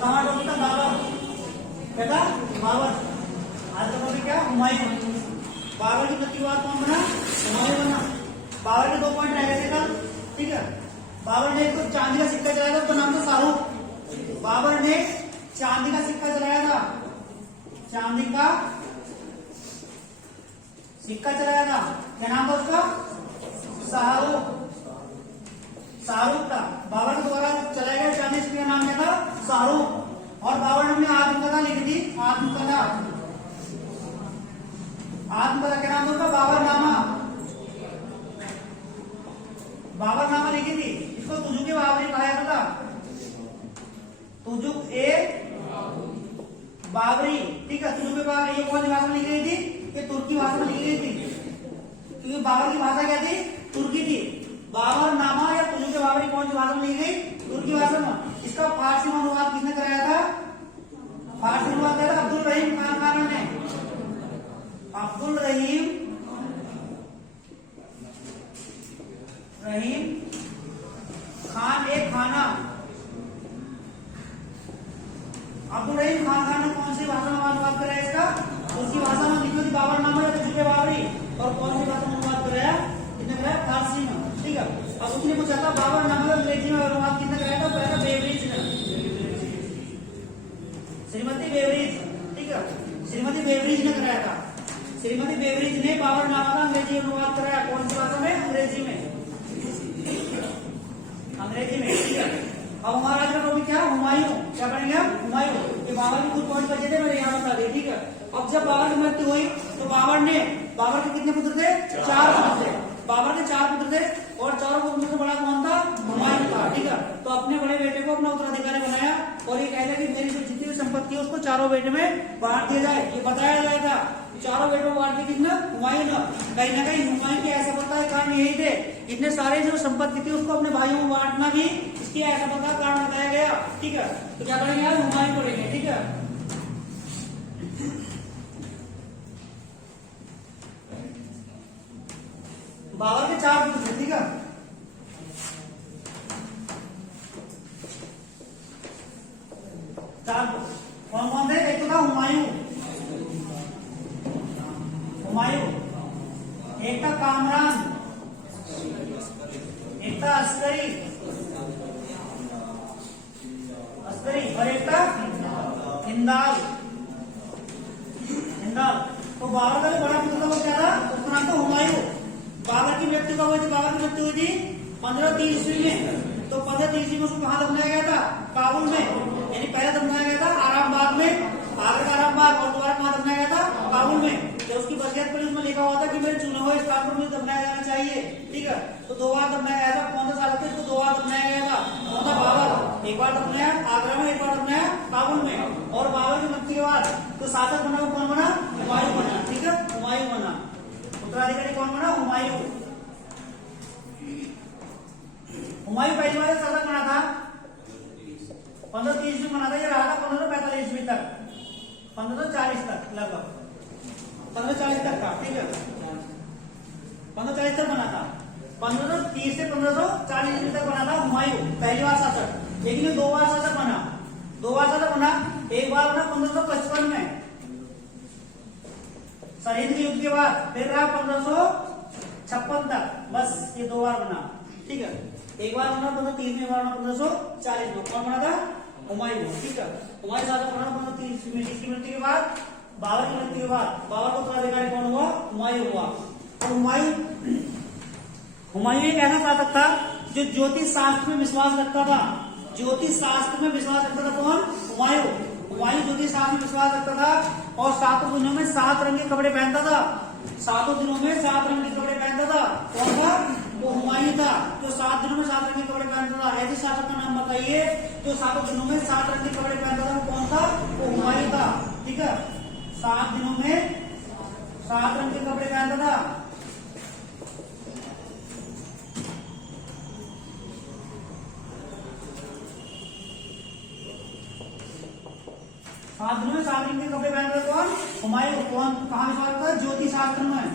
कहाँ टॉपिक था? बाबर। क्या था? बाबर। आज का टॉपिक क्या? हुमायूं। बाबर की मृत्यु के बाद कौन बना? हुमायूं बना। बाबर के 2 पॉइंट रह गए थे कल, ठीक है। बाबर ने एक तो चांदी का सिक्का चलाया था, उसका नाम था शाहरुख। बाबर ने चांदी का सिक्का चलाया था, चांदी का सिक्का चलाया था। क्या नाम था उसका? शाहरुख। शाहरुख था। बाबर के द्वारा चलाया गया चांदी सिक्के का नाम क्या था? शाहरुख। और बाबर ने अपनी आत्मकथा लिखी थी, आत्मकथा। आत्मकथा क्या नाम था उसका? बाबरनामा। बाबरनामा लिखी थी। इसको तुजुक ए बाबरी कहा जाता था। तुजुक ए बाबरी, ठीक है। तुजुक ए बाबरी ये कौन सी भाषा में लिखी गई थी? ये तुर्की भाषा में लिखी गई थी, क्योंकि बाबर की भाषा क्या थी? तुर्की थी। बाबरनामा या तुजुक ए बाबरी कौन सी भाषा में लिखी गई? तुर्की भाषा में। इसका फारसी में अनुवाद किसने कराया था? फारसी अनुवाद कराया था अब्दुल रहीम खान ने। अब्दुल रहीम खान एक खाना। अब्दुल रहीम खान ने कौन सी भाषा में अनुवाद कराया इसका? तुर्की भाषा में लिखी थी बाबरनामा या तुजुक ए बाबरी। और कौन सी भाषा में अनुवाद कराया? किसने कराया? फारसी में, ठीक है। अब उसने पूछा था बाबरनामा का अंग्रेजी में अनुवाद किसने कराया था? पहला बेवरीज ने, श्रीमती बेवरीज, ठीक है। श्रीमती बेवरीज ने कराया था। श्रीमती बेवरीज ने बाबरनामा का अंग्रेजी अनुवाद कराया। कौन सी भाषा में? अंग्रेजी में, अंग्रेजी में, ठीक है। अब हमारा आज का टॉपिक क्या? हुमायूं। क्या पढ़ेंगे हम? हुमायूं। ये बाबर के कुछ पॉइंट बचे थे, मैंने यहाँ बता दिए, ठीक है। अब जब बाबर की मृत्यु हुई तो बाबर के कितने पुत्र थे? 4 पुत्र थे। बाबर के 4 पुत्र थे और चारों पुत्र में से बड़ा कौन था? हुमायूं था, ठीक है। तो अपने बड़े बेटे को अपना उत्तराधिकारी बनाया और ये कहता कि मेरी जो जितनी भी संपत्ति है उसको चारों बेटे में बांट दिया जाए। ये बताया गया था। चारों बेटों को बांट दिया किसने? हुमायूं ने। कहीं ना कहीं हुमायूं की असफलता के कारण यही थे। इतने सारे जो संपत्ति थी उसको अपने भाइयों में बांटना भी इसकी असफलता का कारण बताया गया, ठीक है। तो क्या करेंगे यार? हुमायूं पढ़ेंगे, ठीक है। बाबर के 4 पुत्र थे, ठीक है। कौन कौन थे? एक तो था हुमायूं, एक था कामरान, एक था अस्करी और एक था हिंदाल। तो बाबर का जो बड़ा पुत्र था वो क्या था? उसका नाम था हुमायूं। बाबर की मृत्यु कब हुई थी? बाबर की मृत्यु हुई थी 1530 ईस्वी में। तो 1530 ईस्वी में उसको कहाँ दफनाया गया था? काबुल में। यानी पहले दफनाया गया था आरामबाग में, आगरा का आरामबाग, और दोबारा कहाँ दफनाया गया था? काबुल में। जब उसकी वसीयत पर उसमें लिखा हुआ था कि मेरे चुने हुए स्थान पर मुझे दफनाया जाना चाहिए, ठीक है। तो 2 बार दफनाया गया था। कौन सा साल था? इसको 2 बार दफनाया गया था। कौन था? बाबर। एक बार दफनाया आगरा में, एक बार दफनाया काबुल में। और बाबर की मृत्यु के बाद तो शासक बना कौन बना? हुमायूं बना, ठीक है। हुमायूं बना। उत्तराधिकारी कौन बना? हुमायूं। हुमायूं पहली बार शासक बना था 1530 में बना था। ये रहा था 1545 ईस्वी तक, 1540 तक, लगभग 1540 तक था, ठीक है। 1540 तक बना था। 1530 से 1540 ईस्वी तक बना था हुमायूं, पहली बार शासक। लेकिन ये 2 बार शासक बना, 2 बार शासक बना। एक बार बना 1555 में सरहिंद के युद्ध के बाद, फिर रहा 1556 तक। बस ये 2 बार बना, ठीक है। एक बार बना 1530 में, एक बार बना 1540 में। कौन बना था? हुमायूं, ठीक है। हुमायूं शासक बना 1530 में। इसकी मृत्यु के बाद, बाबर की मृत्यु के बाद बाबर का उत्तराधिकारी कौन हुआ? हुमायूं हुआ। और हुमायूं एक ऐसा शासक था जो ज्योतिष शास्त्र में विश्वास रखता था। ज्योतिष शास्त्र में विश्वास रखता था कौन? हुमायूं ज्योतिष शास्त्र में विश्वास रखता था और 7 दिनों में 7 रंग के कपड़े पहनता था। 7 दिनों में 7 रंग के कपड़े पहनता था। कौन था? वो हुमायूं था, जो 7 दिनों में 7 रंग के कपड़े पहनता था। ऐसे शासक का नाम बताइए जो 7 दिनों में 7 रंग के कपड़े पहनता था। वो कौन था? वो हुमायूं था, ठीक है। 7 दिनों में 7 रंग के कपड़े पहनता था। 7 दिनों में 7 रंग के कपड़े पहनता था। कौन? हुमायूं। कौन? कहाँ विश्वास करता है? ज्योतिष शास्त्र में।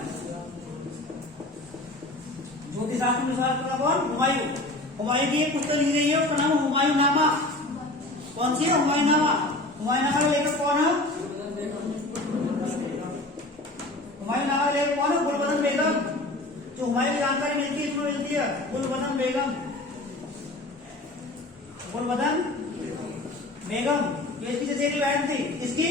ज्योतिष शास्त्र में विश्वास करता कौन? हुमायूं। हुमायूं की एक पुस्तक लिखी गई है, उसका नाम हुमायूं नामा। कौन सी है? हुमायूंनामा। हुमायूंनामा का लेखक कौन है? हुमायूंनामा का लेखक कौन है? गुलबदन बेगम। जो हुमायूं की जानकारी मिलती है इसमें मिलती है गुलबदन बेगम। गुलबदन बेगम ये इसकी चचेरी बहन थी, इसकी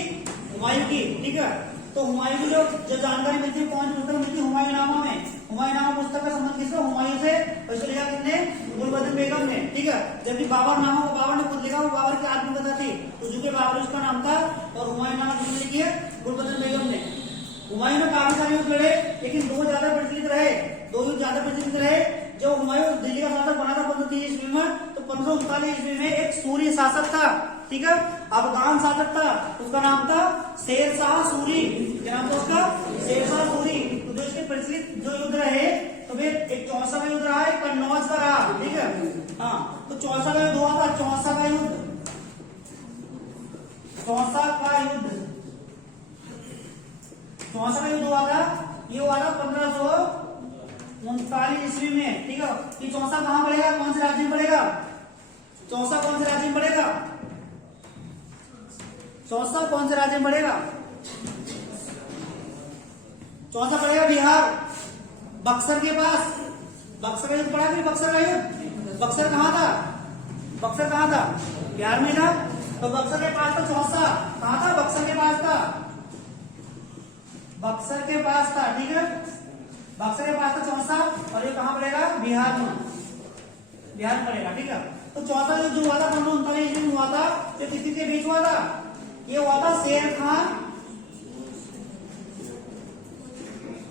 हुमायूं की, ठीक है। तो हुमायूं की जो जानकारी मिलती है कौन सी पुस्तक मिलती है? हुमायूंनामा में। हुमायूंनामा पुस्तक का संबंध किसका? हुमायूं से। और इसे लिखा किसने? गुलबदन बेगम ने, ठीक है। जबकि बाबरनामा को बाबर ने खुद लिखा, वो बाबर की आत्मकथा थी, तो चूंकि बाबर उसका नाम था। और हुमायूंनामा किसने लिखी है? गुलबदन बेगम ने। हुमायूं ने काफी सारे युद्ध लड़े, लेकिन दो ज्यादा प्रचलित रहे, दो युद्ध ज्यादा प्रचलित रहे। जब हुमायूं दिल्ली का शासक बना था 1530 ईस्वी में, तो 1539 ईस्वी में एक सूरी शासक था, ठीक है, अफगान शासक था, उसका नाम था शेर शाह सूरी। क्या नाम था उसका? शेर शाह सूरी। तो जो इसके प्रचलित जो युद्ध रहे, तो फिर एक चौसा का युद्ध रहा है, कन्नौज का रहा, ठीक है। हाँ, तो चौसा का युद्ध हुआ था, चौसा का युद्ध, चौसा का युद्ध, चौसा का युद्ध हुआ था। ये हुआ था 1539 ईस्वी में, ठीक है। ये चौसा कहां पड़ेगा? कौन से राज्य में पड़ेगा? चौसा कौन से राज्य में पड़ेगा? चौसा कौन से राज्य में पड़ेगा? चौसा पड़ेगा बिहार, बक्सर के पास। बक्सर का युद्ध पड़ा, फिर बक्सर का युद्ध। बक्सर कहां था? बक्सर कहां था? बिहार में था। तो बक्सर के पास था चौसा। कहां था? बक्सर के पास था, बक्सर के पास था, ठीक है। बक्सर के पास था चौसा, और ये कहां पड़ेगा? बिहार में, बिहार में पड़ेगा, ठीक है। तो चौथा युद्ध जो हुआ था 1539 ईस्वी में हुआ था, ये किसी के बीच हुआ था? ये हुआ था शेर खान,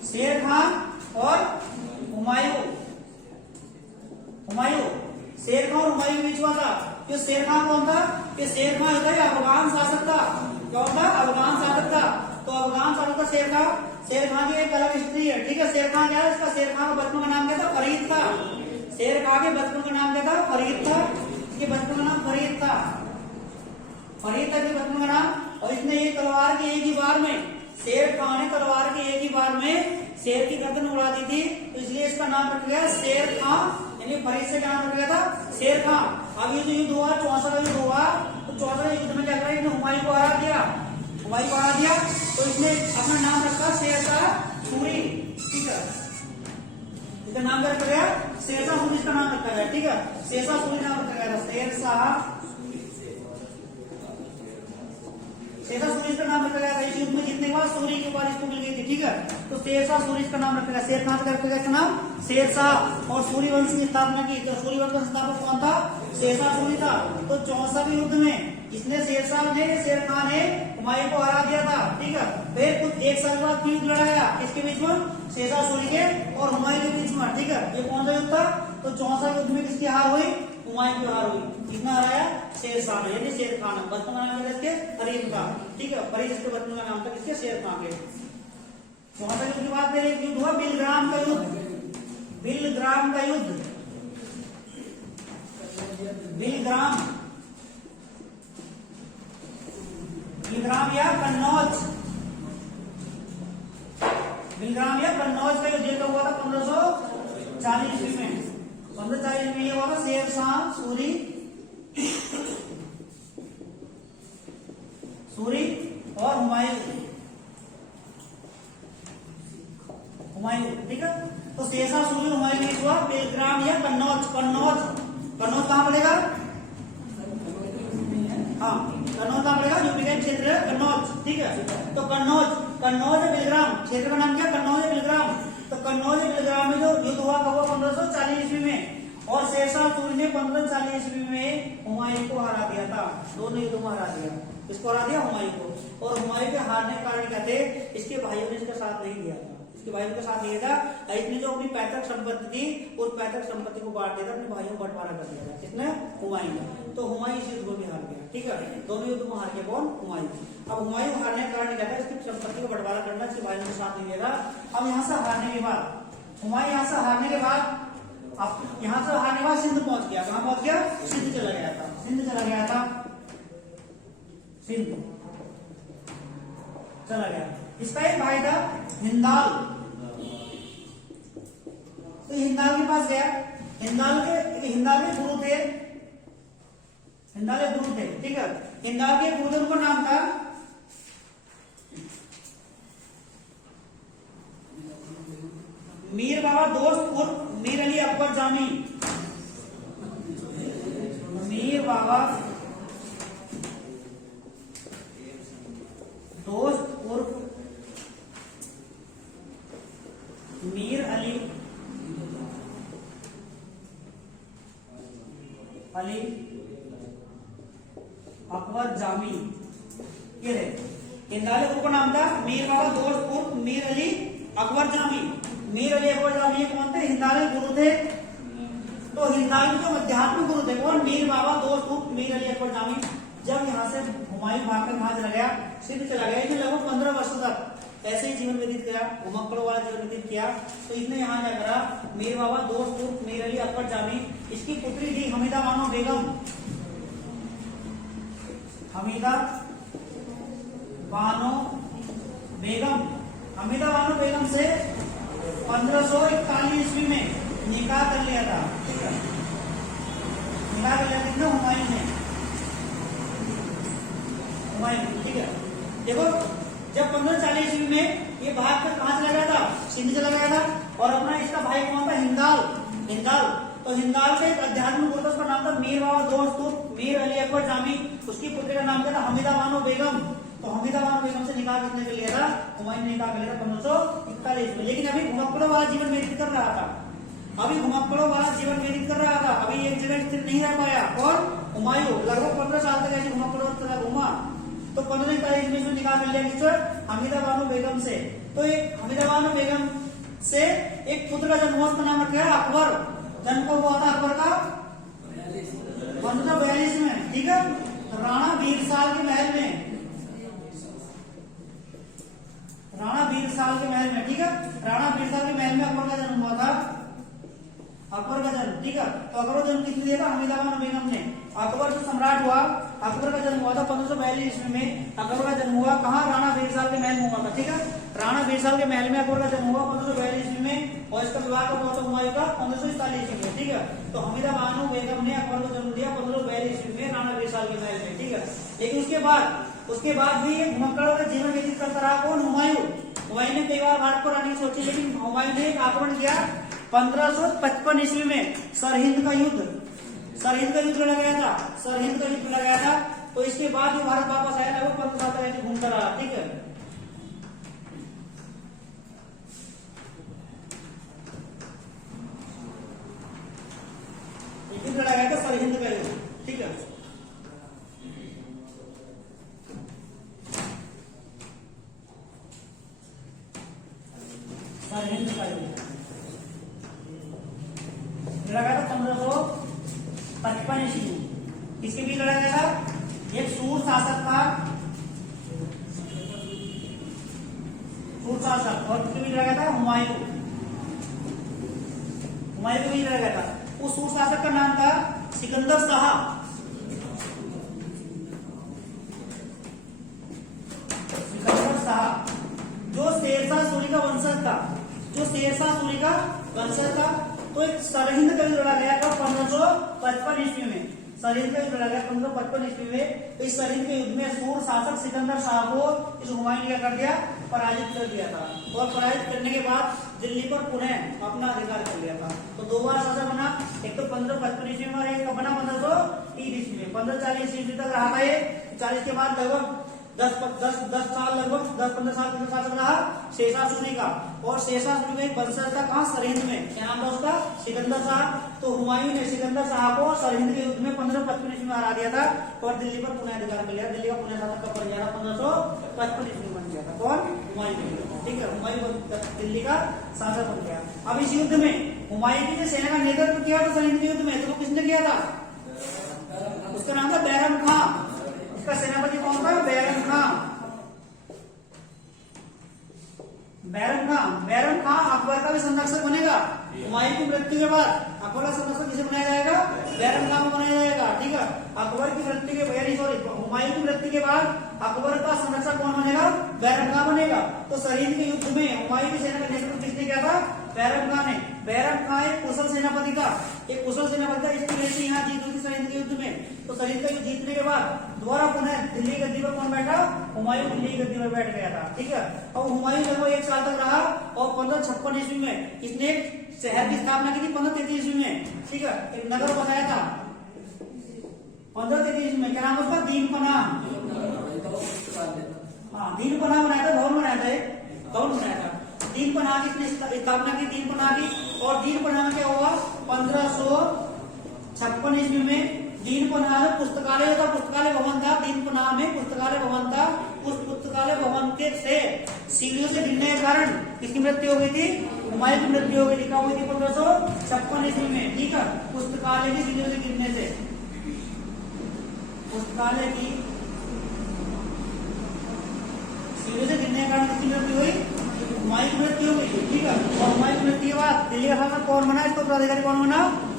शेर खान और हुमायूं। हुमायूं, शेर खान और हुमायूं के बीच हुआ था। ये शेर खान कौन था? ये शेर खान होता है अफगान शासक था। कौन था? अफगान शासक था। तो अफगान शासक था शेर खान। शेर खान की एक अलग हिस्ट्री है, ठीक है। शेर खान क्या है? इसका शेर खान का बचपन का नाम क्या था? फरीद था। शेर खान के बचपन का नाम क्या था? फरीद था। इसके बचपन का नाम फरीद था, फरीद था इसके बचपन का नाम। और इसने एक तलवार की एक ही बार में, शेर खान ने तलवार की एक ही बार में शेर की गर्दन उड़ा दी थी, तो इसलिए इसका नाम रख गया शेर खान। यानी फरीद से क्या नाम रख गया था? शेर खान। अब ये जो युद्ध हुआ, चौसा का युद्ध हुआ, तो चौसा युद्ध में क्या करा? इसने हुमायूं को हरा दिया, हुमायूं को हरा दिया, तो इसने अपना नाम रखा शेर शाह सूरी, ठीक है। इसका नाम क्या रखा गया? शेर शाह सूरी इसका नाम रखा गया, ठीक है। शेर शाह सूरी नाम रखा गया था, शेर शाह, शेर शाह सूरी इसका नाम रखा गया था। इस युद्ध में जीतने के बाद सूरी की उपाधि इसको मिल गई थी, ठीक है। तो शेर शाह सूरी इसका नाम रखा गया। शेर खान का रखा गया इसका नाम शेर शाह, और सूरी वंश की स्थापना की। तो सूरी वंश का संस्थापक कौन था? शेर शाह सूरी था। तो चौसा के युद्ध में इसने शेर शाह ने, शेर खान ने हुमायूं को हरा दिया था, ठीक है। फिर कुछ एक साल बाद युद्ध लड़ाया, किसके बीच में? शेर शाह सूरी के और हुमायूं के बीच में, ठीक है। ये कौन सा युद्ध था? तो चौसा युद्ध में किसकी हार हुई? हुमायूं की हार हुई। किसने हराया? शेर शाह ने, यानी शेर खान। बचपन का नाम इसके फरीद था, ठीक है। फरीद इसके बचपन का नाम था, किसके? शेर खान के। चौसा युद्ध के बाद फिर एक युद्ध हुआ बिलग्राम का युद्ध, बिलग्राम का युद्ध, बिलग्राम, बिलग्राम या कन्नौज, बिलग्राम या कन्नौज का युद्ध हुआ था 1540 ईस्वी में। 1540 में ये हुआ था शेर शाह सूरी, सूरी और हुमायूं, हुमायूं, ठीक है। तो शेर शाह सूरी हुमायूं में हुआ बिलग्राम या कन्नौज। कन्नौज, कन्नौज कहां पड़ेगा? हाँ, कन्नौज कहां पड़ेगा? यूपी का क्षेत्र है कन्नौज, ठीक है। तो कन्नौज, कन्नौज है बिलग्राम, क्षेत्र का नाम क्या? कन्नौज है बिलग्राम। तो कन्नौज है बिलग्राम में जो युद्ध हुआ 1540 ईस्वी में, और शेर शाह सूरी ने 1540 ईस्वी में हुमायूं को हरा दिया था। दोनों युद्धों में हरा दिया। किसको हरा दिया? हुमायूं को। और हुमायूं के हारने के कारण क्या थे? इसके भाइयों ने इसका साथ नहीं दिया था, इसके भाइयों के साथ दिया था। इसने जो अपनी पैतृक संपत्ति थी, उस पैतृक संपत्ति को बांट दिया था, अपने भाइयों को बंटवारा कर दिया था। किसने? हुमायूं ने। तो हुमायूं इस युद्ध में हार गया, ठीक है। दोनों युद्ध में हार गया कौन? हुमायूं। अब हुमायूं हारने के कारण क्या था? इसकी संपत्ति को बंटवारा करना, इसके भाइयों के साथ नहीं दिया था। अब यहाँ से हारने के बाद, हुमायूं यहाँ से हारने के बाद, अब यहाँ से हारने के बाद सिंध पहुंच गया। कहां पहुंच गया? सिंध चला गया था, सिंध चला गया था, सिंध चला गया। इसका एक भाई था हिंदाल, तो हिंदाल के पास गया। हिंदाल के गुरु थे, हिंदाल एक गुरु थे, ठीक है। हिंदाल के गुरुदेव का नाम था मीर बाबा दोस्त उर्फ मीर अली अकबर जामी। मीर बाबा दोस्त उर्फ मीर अली अकबर जामी। ये है हिंदाले गुरु का नाम था मीर बाबा दोस्त उर्फ मीर अली अकबर जामी। मीर अली अकबर जामी कौन थे? हिंदाले गुरु थे। तो हिंदाल के अध्यात्म गुरु थे कौन? मीर बाबा दोस्त उर्फ मीर अली अकबर जामी। जब यहाँ से हुमायूं भागकर कहाँ चला गया? सिंध चला गया। इसने लगभग 15 वर्षों तक ऐसे ही जीवन व्यतीत किया, घुमक्कड़ों वाला जीवन व्यतीत किया। तो इसने यहाँ क्या करा? मीर बाबा दोस्त उर्फ मीर अली अकबर जामी, इसकी पुत्री थी हमीदा बानो बेगम। हमीदा बानो बेगम, हमीदा बानो बेगम से 1541 ईस्वी में निकाह कर लिया था, ठीक है। निकाह कर लिया था हुमायूं ने, हुमायूं, ठीक है। देखो जब 1540 ईस्वी में ये भाग कर कहां चला गया था? सिंध चला गया था। और अपना इसका भाई कौन था? हिंदाल। हिंदाल, तो हिंदाल के एक अध्यात्म गुरु था, उसका नाम था मीर बाबा दोस्त मीर अली अकबर जामी। उसकी पुत्री का नाम क्या था? हमीदा बानो बेगम। तो हमीदा बानो बेगम से निकाह किसने कर लिया था? हुमायूं ने निकाह कर लिया था 1541 में। लेकिन अभी घुमक्कड़ों वाला जीवन व्यतीत कर रहा था, अभी घुमक्कड़ों वाला जीवन व्यतीत कर रहा था, अभी एक जगह स्थिर नहीं रह पाया। और हुमायूं लगभग 15 साल तक ऐसे घुमक्कड़ों की तरह घूमा। तो 1541 में निकाह कर लिया किससे? हमीदा बानो बेगम से। तो एक हमीदा बानो बेगम से एक पुत्र का जन्म हुआ, उसका नाम रखा अकबर। जन्म कब हुआ था अकबर का? 1542 में, ठीक है। राणा वीरसाल के महल में, राणा वीरसाल के महल में, ठीक है। राणा वीरसाल के महल में अकबर का जन्म हुआ था, अकबर का जन्म, ठीक है। तो अकबर का जन्म किसने दिया था? हमीदा बानो बेगम ने। अकबर जो सम्राट हुआ, अकबर का जन्म हुआ था 1542 ईस्वी में। अकबर का जन्म हुआ कहाँ? राणा वीरसाल के महल में हुआ था, ठीक है। राणा वीरसाल के महल में अकबर का जन्म हुआ 1542 ईस्वी में। और इसका विवाह कब हुआ था हुमायूं का? 1541 ईस्वी में, ठीक है। तो हमीदा बानो बेगम ने अकबर को जन्म दिया 1542 ईस्वी में राणा वीरसाल के महल में, ठीक है। लेकिन उसके बाद भी घुमक्कड़ों का जीवन व्यतीत करता रहा कौन? हुमायूं। हुमायूं ने कई बार भारत पर आने की सोची, लेकिन हुमायूं ने एक आक्रमण किया 1555 ईस्वी में। सरहिंद का युद्ध, सरहिंद का युद्ध लड़ा गया था, सरहिंद का युद्ध लड़ा गया था। तो इसके बाद ये भारत वापस आया, लगभग 15 साल तक ऐसे घूमता रहा, ठीक है। युद्ध लड़ा गया था सरहिंद का युद्ध, ठीक है। सरहिंद का युद्ध लड़ा गया था 1555 ईस्वी में। किसके बीच लड़ा गया था? एक सूर शासक था, सूर शासक, और किसके बीच लड़ा गया था? हुमायूं। हुमायूं के बीच लड़ा गया था। उस सूर शासक का नाम था सिकंदर शाह। सिकंदर शाह जो शेरशाह सूरी का वंशज था, जो शेरशाह सूरी का वंशज था। तो एक सरहिंद का युद्ध लड़ा गया था 1555 ईस्वी में। सरहिंद का युद्ध लड़ा गया 1555 ईस्वी में। तो इस सरहिंद के युद्ध में सूर शासक सिकंदर शाह को इस हुमायूं ने क्या कर दिया? पराजित कर दिया था। और पराजित करने के बाद दिल्ली पर पुनः अपना अधिकार कर लिया था। तो दो बार शासक बना, एक तो 1555 ईस्वी में और एक बना 1530 ईस्वी में। 1540 ईस्वी तक रहा था ये। 40 के बाद लगभग 10 साल, लगभग 10-15 साल का शासक रहा शेरशाह सूरी का। और शेरशाह सूरी का एक वंशज था कहाँ? सरहिंद में। क्या नाम था उसका? सिकंदर शाह। तो हुमायूं ने सिकंदर शाह को सरहिंद के युद्ध में 1555 ईस्वी में हरा दिया था और दिल्ली पर पुनः अधिकार कर लिया। दिल्ली का पुनः शासक कब बन गया था? 1555 ईस्वी में बन गया था। कौन? हुमायूं, ठीक है। हुमायूं दिल्ली का शासक बन गया। अब इस युद्ध में हुमायूं की जो सेना का नेतृत्व किया था सरहिंद के युद्ध में, तो वो किसने किया था? उसका नाम था बैरम खां। उसका सेनापति कौन था? बैरम खां। बैरम खां, बैरम खां अकबर का भी संरक्षक बनेगा। हुमायूं की मृत्यु के बाद अकबर का संरक्षक किसे बनाया जाएगा? बैरम खां को बनाया जाएगा, ठीक है। अकबर की मृत्यु के हुमायूं की मृत्यु के बाद अकबर का संरक्षक कौन बनेगा? बैरम खां बनेगा। तो सरहिंद के युद्ध में हुमायूं की सेना का नेतृत्व किसने किया था? बैरम खां ने। बैरम खां एक कुशल सेनापति था। एक कुशल सेनापति था, इसकी वजह से यहाँ जीत हुई थी सरिंद के युद्ध में। तो सरिंद का युद्ध जीतने के बाद दोबारा पुनः दिल्ली गद्दी पर कौन बैठा? हुमायूं दिल्ली गद्दी पर बैठ गया था, ठीक है। और हुमायूं लगभग 1 साल तक रहा और 1556 ईस्वी में इसने एक शहर की स्थापना की थी 1533 ईस्वी में, ठीक है। एक नगर बनाया था 1533 ईस्वी में, क्या नाम उसका? दीनपनाह। हाँ, दीनपनाह बनाया था, भवन बनाया था, एक भवन बनाया था। दीनपनाह की इसने स्थापना की, दीनपनाह की। और दीनपनाह में क्या हुआ? 1556 ईस्वी में दीनपनाह में पुस्तकालय था, पुस्तकालय भवन था। दीनपनाह में पुस्तकालय भवन था। उस पुस्तकालय भवन के से सीढ़ियों से गिरने के कारण किसकी मृत्यु हो गई थी? हुमायूं की मृत्यु हो गई थी। कब हुई थी? 1556 ईस्वी में, ठीक है। पुस्तकालय की सीढ़ियों से गिरने से, पुस्तकालय की सीढ़ियों से गिरने के कारण किसकी मृत्यु हुई? हुमायूं की मृत्यु हो गई थी, ठीक है। और हुमायूं की मृत्यु के बाद दिल्ली का शासक कौन बना? इसका उत्तराधिकारी कौन बना?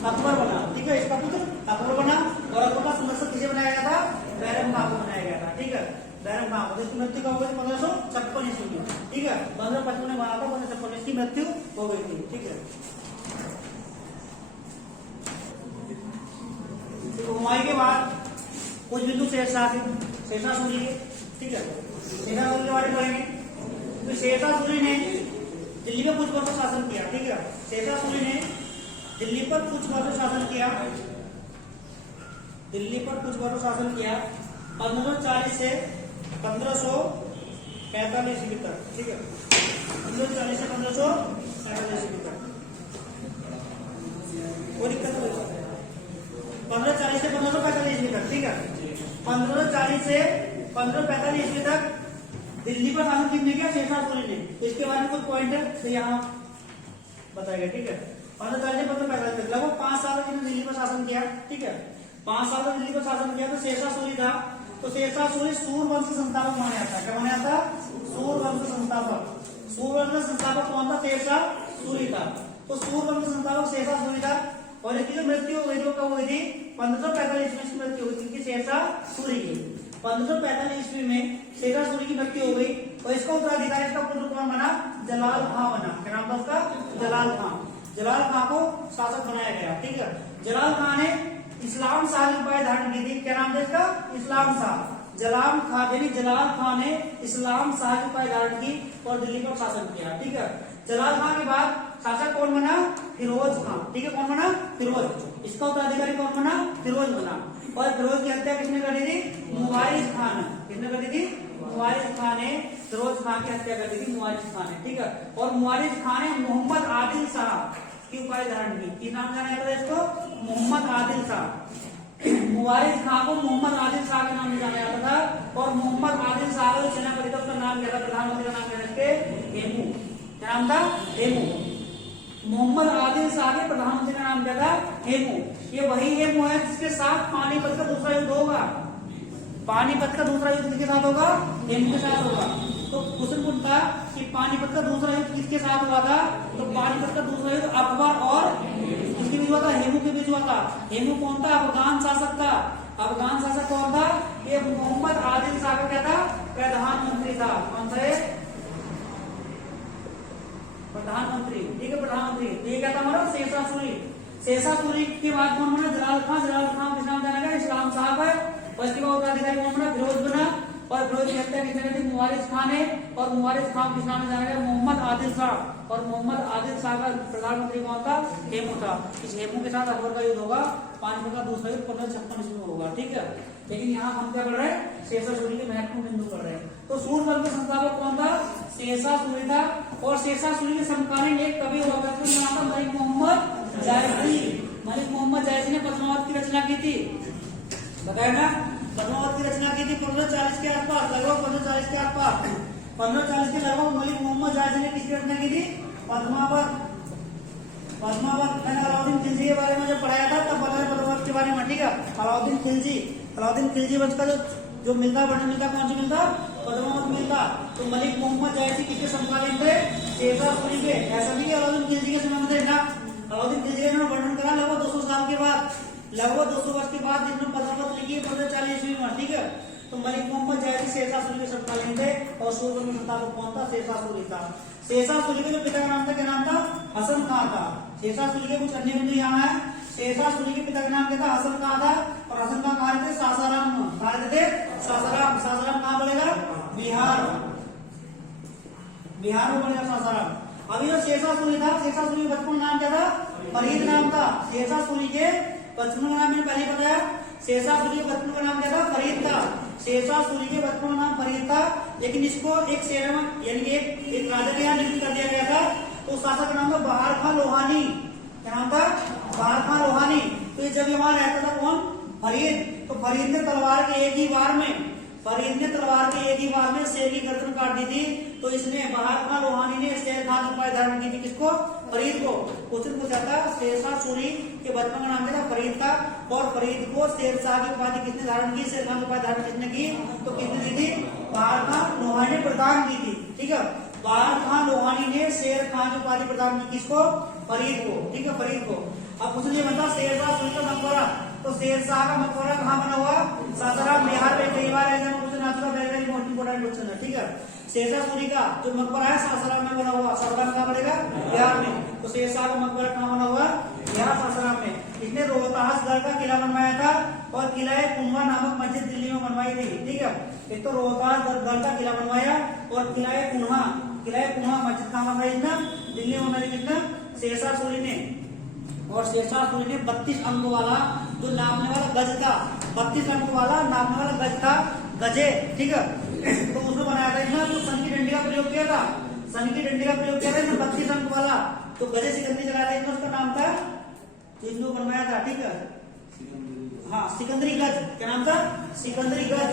अकबर बना, ठीक है। इसका पुत्र अकबर बना। और अकबर का संरक्षक किसे बनाया गया था? बैरम खां को बनाया गया था, ठीक है। बैरम खां को। इसकी मृत्यु कब हुई थी? 1556 ईस्वी में, ठीक है। 1555 में बना था, 1556 इसकी मृत्यु हो गई थी, ठीक है। हुमायूं के बाद कुछ बिंदु शेरशाह सूरी के, ठीक है। शेरशाह सूरी के बारे में पढ़ेंगे। तो शेरशाह सूरी ने दिल्ली में कुछ वर्षों शासन किया, ठीक है। शेरशाह सूरी ने दिल्ली पर कुछ वर्षों शासन किया, दिल्ली पर कुछ वर्षों शासन किया 1540 से 1545 ईस्वी तक, ठीक है। 1540 से 1545 ईस्वी तक कोई दिक्कत नहीं। 1540 से 1545 ईस्वी तक, ठीक है। 1540 से 1545 ईस्वी तक दिल्ली पर शासन किसने किया? शेरशाह सूरी ने। इसके बारे में कुछ पॉइंट है यहाँ बताया गया, ठीक है। 1540 से 1545 तक लगभग 5 साल तक दिल्ली पर शासन किया, ठीक है। 5 साल तक दिल्ली पर शासन किया। तो शेरशाह सूरी था, तो शेरशाह सूरी सूर वंश संस्थापक माना जाता है। क्या माना जाता? सूर वंश संस्थापक। सूर वंश संस्थापक कौन था? शेरशाह सूरी था। तो सूर वंश संस्थापक शेरशाह सूरी था। और इसकी जो मृत्यु हो गई थी वो कब हुई थी? 1545 में इसकी मृत्यु हुई थी शेरशाह सूरी की। 1545 ईस्वी में शेरशाह सूरी की मृत्यु हो गई। और इसका उत्तराधिकारी, इसका पुत्र कौन बना? जलाल खां बना। क्या नाम था उसका? जलाल खां। जलाल खां को शासक बनाया गया, ठीक है। जलाल खां ने इस्लाम शाह की उपाधि धारण की थी। क्या नाम था इसका? इस्लाम शाह। जलाल खां ने इस्लाम शाह की उपाधि धारण की और दिल्ली पर शासन किया, ठीक है। जलाल खां के बाद शासक कौन बना? फिरोज खां, ठीक है। कौन बना? फिरोज। इसका उत्तराधिकारी कौन बना? फिरोज बना। और फिरोज की हत्या किसने करी थी? मुवारिज खान। किसने करी थी? मुवारिज खान ने फिरोज खान की हत्या कर दी थी, मुवारिज खान ने, ठीक है। और मुवारिज खान ने मोहम्मद आदिल शाह की उपाधि धारण की। किस नाम जाना जाता है इसको? मोहम्मद आदिल शाह। मुवारिज खान को मोहम्मद आदिल शाह के नाम से जाना जाता था। और मोहम्मद आदिल शाह का जो सेनापति था उसका नाम क्या था? प्रधानमंत्री का नाम क्या था? हेमू। क्या नाम था? हेमू। मोहम्मद आदिल शाह के प्रधानमंत्री का नाम क्या था? हेमू। ये वही हेमू है जिसके साथ पानीपत का दूसरा युद्ध होगा। पानीपत का दूसरा युद्ध किसके साथ होगा? हेमू के साथ होगा। तो क्वेश्चन पूछता कि पानीपत का दूसरा युद्ध किसके साथ हुआ था? तो पानीपत का दूसरा युद्ध अकबर और किसके बीच हुआ था? हेमू के बीच हुआ था। हेमू कौन था? अफगान शासक था। अफगान शासक कौन था? ये मोहम्मद आदिल शाह का क्या था? प्रधानमंत्री था। कौन था? प्रधानमंत्री, ठीक है। प्रधानमंत्री। ये क्या था हमारा? शेरशाह सूरी। शेरशाह सूरी के बाद कौन बना? जलाल खां। जलाल खां किस नाम जाना गया? इस्लाम शाह पर। और इसके बाद उत्तराधिकारी कौन बना? फिरोज बना। और फिरोज की हत्या किसने की थी? मुवारिज खान ने। और मुवारिज खान किस नाम जाना गया? मोहम्मद आदिल शाह। और मोहम्मद आदिल शाह का प्रधानमंत्री कौन था? हेमू था। इस हेमू के साथ अकबर का युद्ध होगा। पानीपत का दूसरा युद्ध 1556 ईस्वी में होगा, ठीक है। लेकिन यहाँ हम क्या कर रहे हैं? शेरशाह सूरी के महत्वपूर्ण बिंदु कर रहे हैं। तो सूर वंश का संस्थापक कौन था? शेरशाह सूरी था। और शेरशाह सूरी के समकालीन एक कवि हुआ करते हैं, नाम था मलिक मोहम्मद जायसी। मलिक मोहम्मद जायसी ने पद्मावत की रचना की थी, बताया ना। पद्मावत की रचना की थी 1540 के आसपास, लगभग 1540 के आसपास। 1540 के लगभग मलिक मोहम्मद जायसी ने किसकी रचना की थी? पद्मावत। पद्मावत मैंने अलाउद्दीन खिलजी के बारे में जब पढ़ाया था तब बताया पद्मावत के बारे में, ठीक है। अलाउद्दीन खिलजी वंश का जो मिलता वर्णन मिलता कौन सा मिलता? पद्मावत मिलता। तो मलिक मोहम्मद जायसी किसके समकालीन थे? शेरशाह सूरी के। ऐसा नहीं कि अलाउद्दीन खिलजी के समय में थे ना। अलाउद्दीन खिलजी ने वर्णन करा लगभग 200 साल के बाद, लगभग 200 वर्ष के बाद जिन्होंने पद्मावत लिखी है 1540 ईस्वी में, ठीक है। तो मलिक मोहम्मद जायसी शेरशाह सूरी के समकालीन थे। और सूर वंश संस्थापक कौन था? शेरशाह सूरी था। शेरशाह सूरी के जो पिता का नाम था क्या नाम था? हसन खां था। शेरशाह सूरी के कुछ अन्य बिंदु यहाँ है। शेरशाह सूरी के पिता का नाम क्या था? हसन कहाँ था? और हसन कहाँ कहाँ रहते? सासाराम। कहाँ रहते थे? सासाराम। सासाराम कहाँ पड़ेगा? बिहार। बिहार में पड़ेगा सासाराम। अभी जो शेरशाह सूरी था, शेरशाह सूरी का बचपन नाम क्या था? फरीद नाम था। शेरशाह सूरी के बचपन का नाम मैंने पहले बताया। शेरशाह सूरी के बचपन का नाम क्या था? फरीद था। शेरशाह सूरी के बचपन का नाम फरीद था, लेकिन इसको एक शेर यानी कि एक राजा के यहाँ नियुक्त कर दिया गया था। तो शासक का नाम था बहार खां लोहानी। क्या नाम था? बहार खां लोहानी। तो जब वहां रहता था कौन? फरीद। तो फरीद ने तलवार के एक ही वार में शेर की गर्दन काट दी थी। तो इसने बहार खां लोहानी ने शेर खान उपाधि धारण की थी। किसको? फरीद को। क्वेश्चन पूछा था शेरशाह सूरी के बचपन का नाम क्या था? फरीद था। और फरीद को शेरशाह की उपाधि किसने धारण की? शेर खान की उपाधि धारण किसने की? तो किसने दी थी? बहार खां लोहानी ने प्रदान की थी। ठीक है, बहार खां लोहानी ने शेर खान की उपाधि प्रदान की। किसको? फरीद को। ठीक है, फरीद को। अब क्वेश्चन ये बनता शेरशाह सूरी का मकबरा। तो शेरशाह का मकबरा कहाँ बना हुआ? सासाराम, बिहार में। कई बार एग्जाम में क्वेश्चन आ चुका, वेरी वेरी इंपॉर्टेंट क्वेश्चन है। ठीक है, शेरशाह सूरी का जो मकबरा है सासाराम में बना हुआ। सासाराम कहाँ पड़ेगा? बिहार में। तो शेरशाह का मकबरा कहाँ बना हुआ? बिहार, सासाराम में। इसने रोहतासगढ़ का किला बनवाया था और किला कुनवा नामक मस्जिद दिल्ली में बनवाई थी। ठीक है, एक तो रोहतासगढ़ का किला बनवाया और किला कुनवा मस्जिद कहाँ बनवाई था? दिल्ली में बनाई। कितना? शेरशाह सूरी ने। और शेरशाह सूरी ने 32 अंक वाला जो नापने वाला गज था, 32 अंक वाला नापने वाला गज था, गजे। ठीक है, तो उसको बनाया था इसमें। तो सन की डंडी का प्रयोग किया था। 32 अंक वाला तो गजे सिकंदरी चलाया था। उसका नाम था, तो इसको बनवाया था। ठीक है, हाँ, सिकंदरी गज। क्या नाम था? सिकंदरी गज।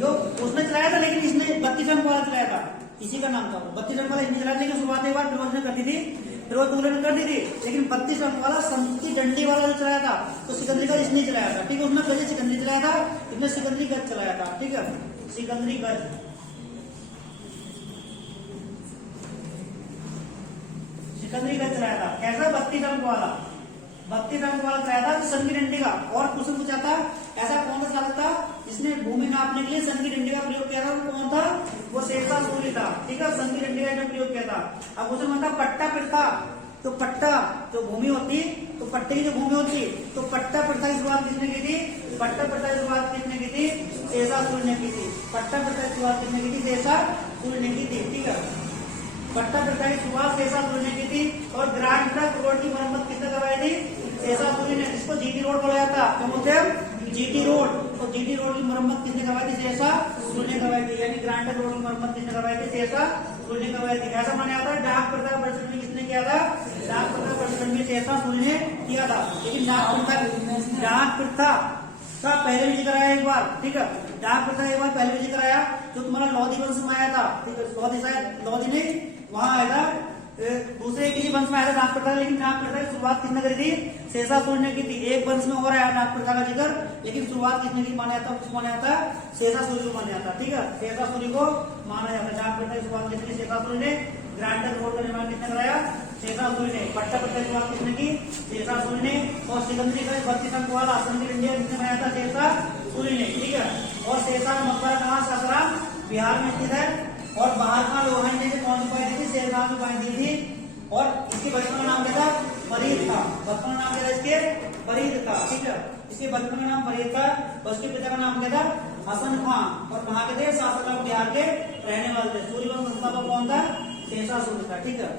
जो उसने चलाया था, लेकिन इसने 32 अंक वाला चलाया था। इसी का नाम था 32 अंक वाला। इसने चलाया, लेकिन शुरुआत एक बार फिरोज ने कर दी थी, फिरोज तुगलक ने कर दी थी। लेकिन 32 अंक वाला संत की डंडी वाला जो चलाया था, तो सिकंदरी गज इसने चलाया था। ठीक है, उसने पहले सिकंदरी चलाया था, इसने सिकंदरी गज चलाया था। ठीक है, सिकंदरी गज चलाया था। कैसा? 32 अंक वाला चलाया था सन की डंडी का। और क्वेश्चन पूछा था ऐसा कौन सा शासक था जिसने भूमि नापने के लिए सन की डंडी का प्रयोग किया था? वो कौन था? वो शेरशाह सूरी था। ठीक है, सन की डंडी का प्रयोग किया था। अब क्वेश्चन बनता पट्टा प्रथा। तो पट्टा जो भूमि होती, तो पट्टे की जो भूमि होती, तो पट्टा प्रथा की शुरुआत किसने की थी? पट्टा प्रथा की शुरुआत किसने की थी? शेरशाह सूरी ने की थी। पट्टा प्रथा की शुरुआत किसने की थी? शेरशाह सूरी ने की थी। ठीक है, पट्टा प्रथा की शुरुआत शेरशाह सूरी ने की थी। और ग्रांड ट्रंक रोड की मरम्मत किसने करवाई थी? शेरशाह सूरी ने। जिसको जीटी रोड बोला जाता है, क्या बोलते हैं? GT road. तो जीटी रोड की मरम्मत किसने करवाई थी? शेरशाह सूरी ने करवाई थी। यानी ग्रांड ट्रंक रोड की मरम्मत किसने करवाई थी? शेरशाह सूरी ने करवाई थी। ऐसा माना जाता है डाक प्रथा का प्रचलन किसने किया था? डाक प्रथा का प्रचलन भी शेरशाह सूरी ने किया था। लेकिन डाक प्रथा का पहले भी जिक्र आया एक बार। ठीक है, डाक प्रथा एक बार पहले भी जिक्र आया, जो तुम्हारा लोधी वंश में आया था। ठीक है, लोधी नहीं, वहां आया था, दूसरे किसी वंश में आया था डाक प्रथा। लेकिन डाक प्रथा की शुरुआत किसने करी थी? शेरशाह सूरी ने की थी। एक वंश में और आया डाक प्रथा का जिक्र, लेकिन शुरुआत किसने की माना जाता? किसको माना जाता? शेरशाह सूरी को माना जाता। ठीक है, शेरशाह सूरी को माना जाता। डाक प्रथा की शुरुआत किसने? शेरशाह सूरी ने। ग्रांड ट्रंक रोड का निर्माण किसने कराया? शेरशाह सूरी ने। पट्टा प्रथा की शुरुआत किसने की? शेरशाह सूरी ने। और सिकंदरी गज 32 अंक वाला सन की डंडी किसने बनाया था? शेरशाह सूरी ने। ठीक है, और शेरशाह का मकबरा कहाँ? सासाराम, बिहार में स्थित है। और बहार खां लोहानी ने कौन सी उपाधि दी थी? शेर खान की उपाधि दी थी। और इसके बचपन का नाम क्या था? फरीद था। बचपन का नाम क्या था इसके? फरीद था। ठीक है, इसके बचपन का नाम फरीद था। और उसके पिता का नाम क्या था? हसन खान। और कहाँ के थे? सासाराम, बिहार के रहने वाले थे। सूर्य वंश संस्थापक कौन था? शेरशाह सूरी था। ठीक है।